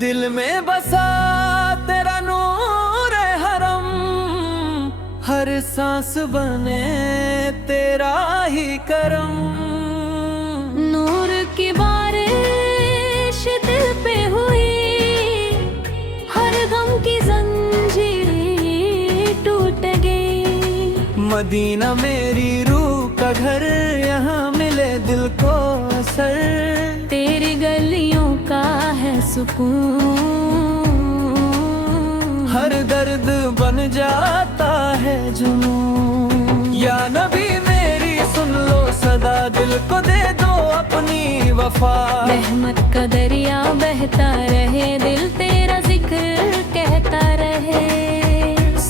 दिल में बसा तेरा नूर है हरम, हर सांस बने तेरा ही करम। नूर की बारिश दिल पे हुई, हर गम की जंजीर टूट गई। मदीना मेरी रूह का घर, यहाँ मिले दिल को असर, तेरी गलियों का है सुकून। हर दर्द बन जाता है जुनून। या नबी मेरी सुन लो सदा, दिल को दे दो अपनी वफा। रहमत का दरिया बहता रहे, दिल तेरा जिक्र कहता रहे।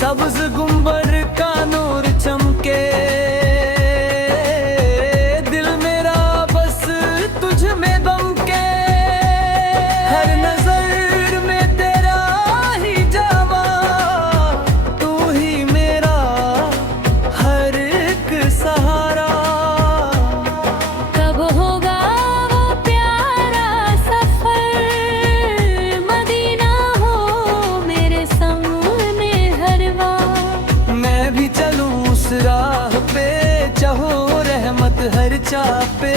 सब्ज गुंबर का नूर चमके, दिल मेरा बस तुझ में दम के। हर नजर में तेरा ही जावा, तू ही मेरा हर एक सहारा। कब होगा वो प्यारा सफर, मदीना हो मेरे संग में हर बार। मैं भी चलूं उस राह पे, चाहो रहमत हर चाह पे।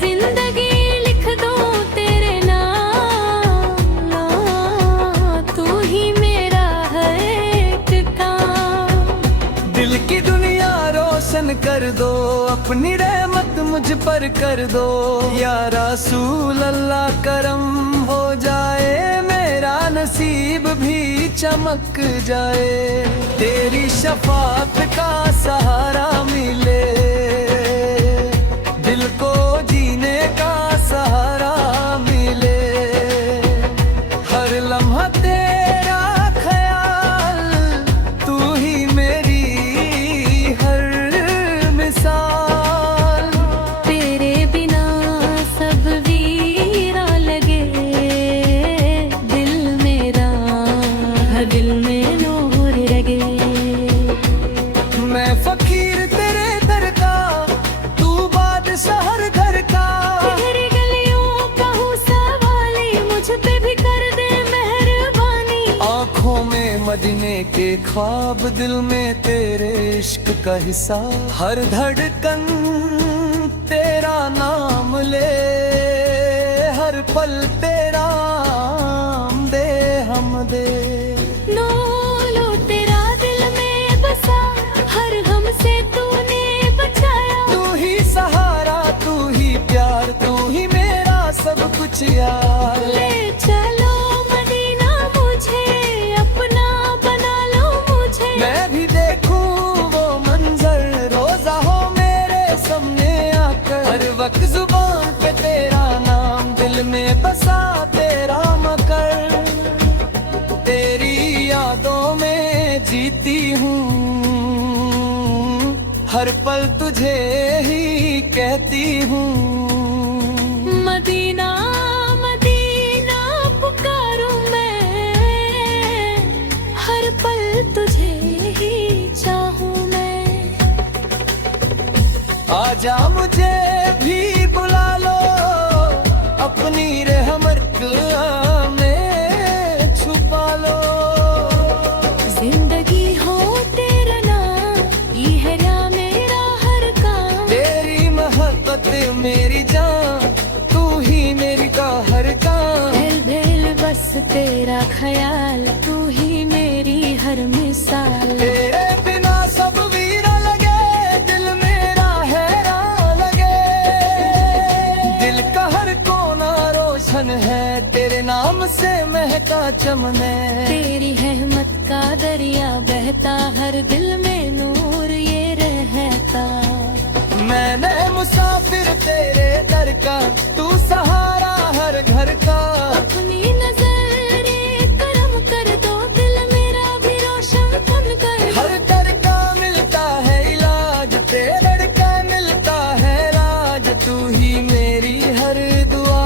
जिंदगी लिख दूं तेरे नाम, तू ही मेरा हर एक काम। दिल की दुनिया रोशन कर दो, अपनी रहमत मुझ पर कर दो। या रसूल अल्लाह करम हो जाए, मेरा नसीब भी चमक जाए। तेरी शफात का सहारा मिले, दिल को जीने का सहारा मिले। हर लम्हा तेरा ख्याल, तू ही मेरी हर मिसाल। तेरे बिना सब वीरा लगे, दिल मेरा हर दिल में नूर लगे। मैं फकीर तेरे दर का, तू बादशाह हर घर का। तेरी गलियों का हूँ सवाली, मुझ पे भी कर दे मेहरबानी। आँखों में मदीने के ख्वाब, दिल में तेरे इश्क का हिस्सा। हर धड़कन तेरा नाम ले, हर पल तेरा दे हम दे। लो तेरा दिल में बसा, हर गम से तूने बचाया। तू ही सहारा, तू ही प्यार, तू ही मेरा सब कुछ यार। ले चलो मदीना मुझे, अपना बना लो मुझे। मैं भी देखूं वो मंजर, रोजा हो मेरे सामने आकर। हर वक्त जुबान पे तेरा नाम, दिल में बसा तेरा मकर। तेरी यादों में जीती हूँ, हर पल तुझे ही कहती हूँ। मदीना मदीना पुकारूं मैं, हर पल तुझे ही चाहूं मैं। आजा मुझे भी बुला लो, अपनी रहमत में छुपा लो। जिंदगी हो तेरा नाम, ये है या मेरा हर काम। तेरी मोहब्बत मेरी जान, तू ही मेरी का हर काम। भेल भेल बस तेरा ख्याल, तू ही मेरी हर मिसाल। तेरे बिना सब वीरा लगे, दिल मेरा हैरान लगे। दिल का हर कोना रोशन है, तेरे नाम से महका चमने। तेरी रहमत का दरिया बहता, हर दिल में नूर ये रहता। मैंने मुसाफिर तेरे दर का, तू सहारा हर घर का। अपनी नजर करम कर दो, दिल मेरा भी रोशन कर। हर दर का मिलता है इलाज, तेरे दर का मिलता है राज। तू ही मेरी हर दुआ,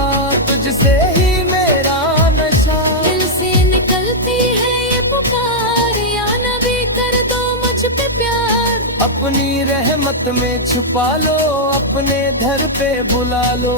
तुझसे ही मेरा नशा। दिल से निकलती है ये पुकार, या नबी कर दो मुझ पे प्यार। अपनी रहमत में छुपा लो, अपने दर पे बुला लो।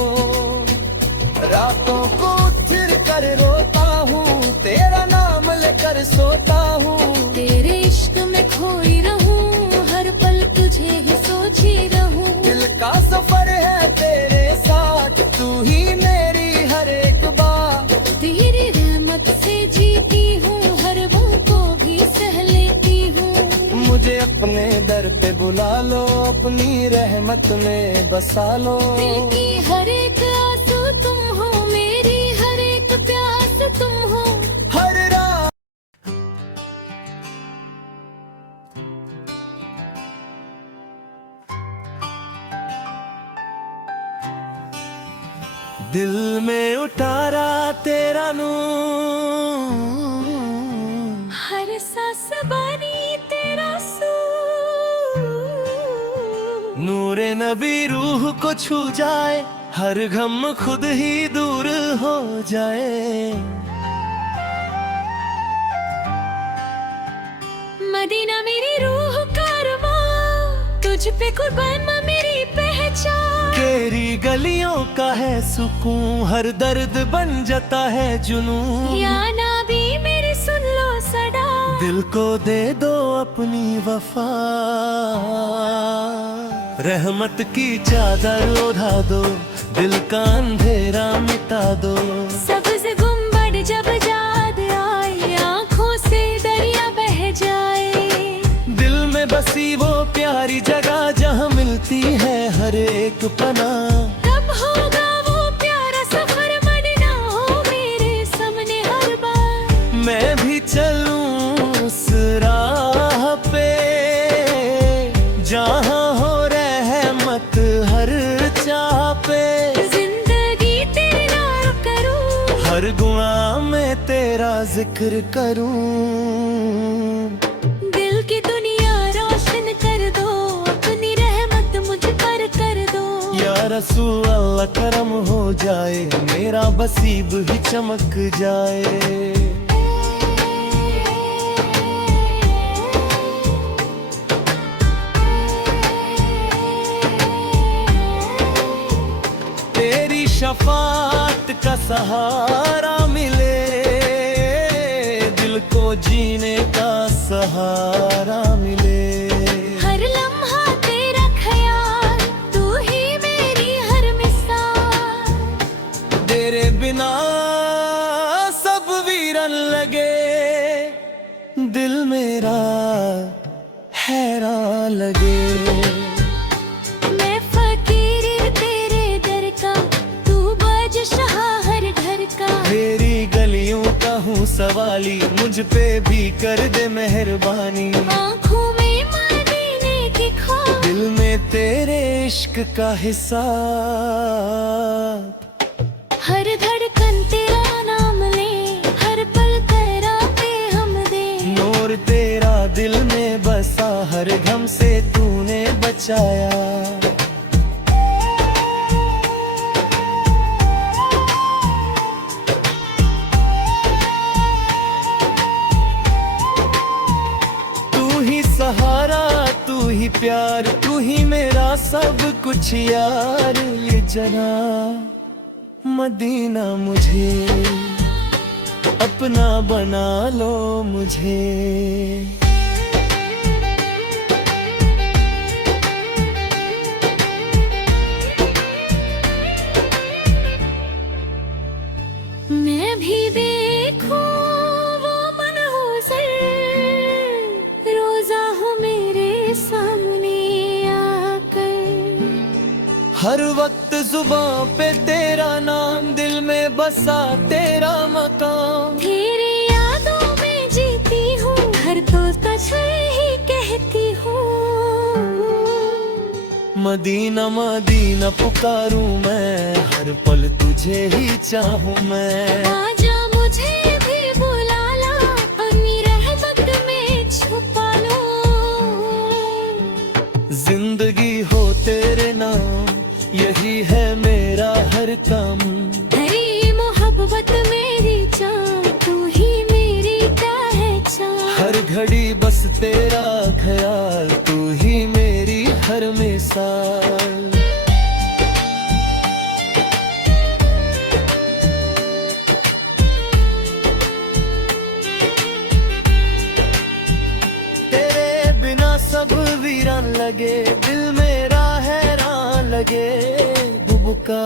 रातों को फिर कर रोता हूँ, तेरा नाम लेकर सोता हूँ। तेरे इश्क में खोई रहूं, हर पल तुझे ही सोची रहूं। दिल का सफर है तेरे साथ, तू ही मेरी हर एक बात। तेरी रहमत से जीती हूँ, हर वो को भी सह लेती हूँ। मुझे अपने दर पे बुला लो, अपनी रहमत में बसा लो। दिल की हर एक आंसू तुम हो, मेरी हर एक प्यास तुम हो। हर रात दिल में उतारा तेरा नूर, हर सांस बानी तेरा सूर। नूरे नबी रूह को छू जाए, हर गम खुद ही दूर हो जाए। मदीना मेरी रूह का अरमान, तुझ पे कुर्बान माँ मेरी पहचान। तेरी गलियों का है सुकून, हर दर्द बन जाता है जुनून। या नबी मेरी सुन लो सदा, दिल को दे दो अपनी वफा, रहमत की चादर ओढ़ा दो, दिल का अंधेरा मिटा दो। सबसे गुंबद जब याद आए, आँखों से दरिया बह जाए। दिल में बसी वो प्यारी जगह, जहाँ मिलती है हर एक पनाह। तब होगा वो प्यारा सफर, मरना हो मेरे सामने हर बार। मैं भी चलूं उस राह पे, जहाँ हो रहमत हर चाह पे। जिंदगी तेरे नाम करूं, हर गुआ में तेरा जिक्र करूं। दिल की दुनिया रोशन कर दो, अपनी रहमत मुझ पर कर दो। या रसूल अल्लाह करम हो जाए, मेरा बसीब ही चमक जाए। तेरी शफात का सहारा मिले, दिल को जीने का सहारा मिले। हर लम्हा तेरा ख्याल, तू ही मेरी हर मिसाल। तेरे बिना सब वीरन लगे, दिल मेरा हैरान लगे। मैं फकीर तेरे दर का, तू बादशाह हर घर का। तेरी गलियों का हूँ सवाली, मुझ पे भी कर दे मेहरबानी। आँखों में मदीने की खो, दिल में तेरे इश्क का हिस्सा, हर धड़कन तेरा नाम ले, हर पल तेरा पे हम दे। नूर तेरा दिल में बसा, हर गम से तूने बचाया। तू ही सहारा, तू ही प्यार, तू ही मेरा सब कुछ यार। ये जना मदीना मुझे अपना बना लो मुझे। मैं भी देखूं वो मनहूसर, रोजा हो मेरे सामने आकर। हर वक्त जुबां पे तेरा नाम, दिल में बसा तेरा मकाम। तेरी यादों में जीती हूँ, हर तो तुझे ही कहती हूँ। मदीना मदीना पुकारूं मैं, हर पल तुझे ही चाहूं मैं। आजा मुझे भी बुला ला, अपनी रहमत में छुपा लो। जिंदगी हो तेरे नाम, यही है मेरा हर काम। हरी मोहब्बत मेरी जान, तू ही मेरी पहचान। हर घड़ी बस तेरा ख्याल, तू ही मेरी हर मिसाल। अब वीरान लगे, दिल मेरा हैरान लगे। बुबका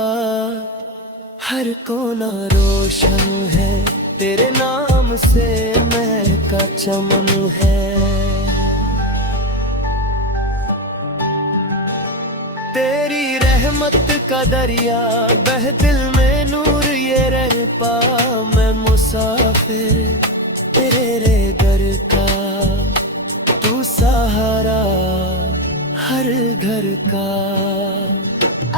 हर कोना रोशन है, तेरे नाम से महका चमन है। तेरी रहमत का दरिया बह, दिल में नूर ये रह पा। मैं मुसाफिर तेरे रे घर का, तू सहारा हर घर का।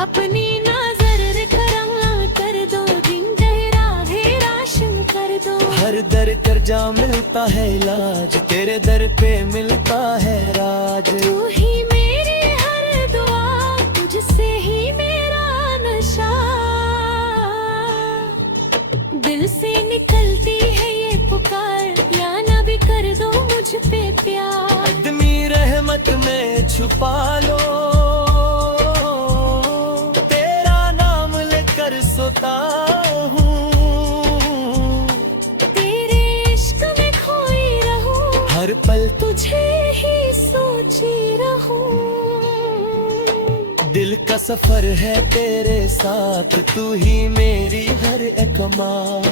अपनी नजर करम कर दो, दिन तेरा है राशन कर दो। हर दर कर्जा मिलता है इलाज, तेरे दर पे मिलता है राज। तू ही मेरी हर दुआ, तुझसे ही मेरा नशा। दिल से निकलती है ये पुकार, या नबी कर दो मुझ पे प्यार। आदमी रहमत में छुपा लो, तेरा नाम लेकर सोता हूँ। तेरे इश्क में खोई रहूं, हर पल तुझे ही सोची रहूं। दिल का सफर है तेरे साथ, तू ही मेरी हर एक मान।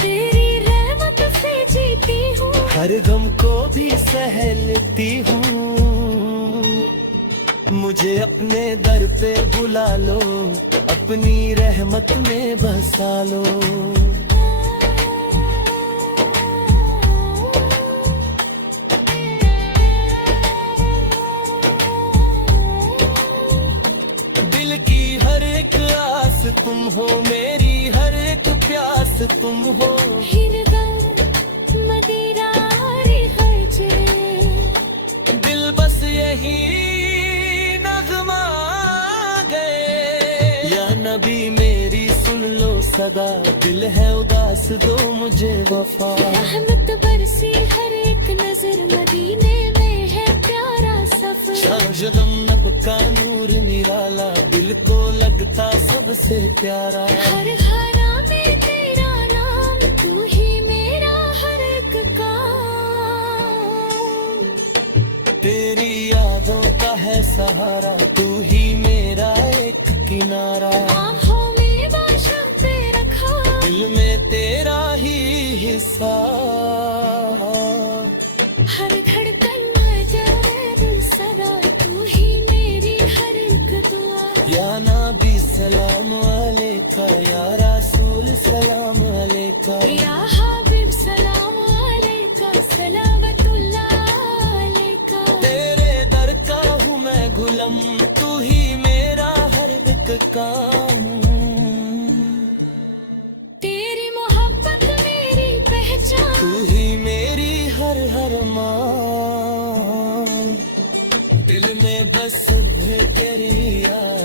तेरी रहमत से जीती हूँ, हर गम को भी सह लेती हूँ। मुझे अपने दर पे बुला लो, अपनी रहमत में बसा लो। दिल की हर एक आस तुम हो, मेरी हर एक प्यास तुम हो। हिरदम मदिरा रे खर्चे, दिल बस यही नगमा गए। या नबी मेरी सुन लो सदा, दिल है उदास दो मुझे वफा। रहमत बरसी हर एक नजर, मदीने में है प्यारा सफर। शाहजदम नब का नूर निराला, दिल को लगता सबसे प्यारा। हर खाना में तेरा नाम, तू ही मेरा हर एक काम। तेरी यादों का है सहारा, तू ही मेरा एक किनारा। आँखों में बाशम पे रखा, दिल में तेरा ही हिस्सा। हर धड़कन में जरे सदा, तू ही मेरी हर एक दुआ। या नबी सलाम अलैका, या रसूल सलाम अलैका। या हबीब सलाम अलैका, सलावतुल्लाह अलैका। तेरे दर का हूँ मैं गुलाम, तू ही मेरा हर एक काम। तेरी मोहब्बत मेरी पहचान, तू ही मेरी हर हर मान। दिल में बस तेरी याद,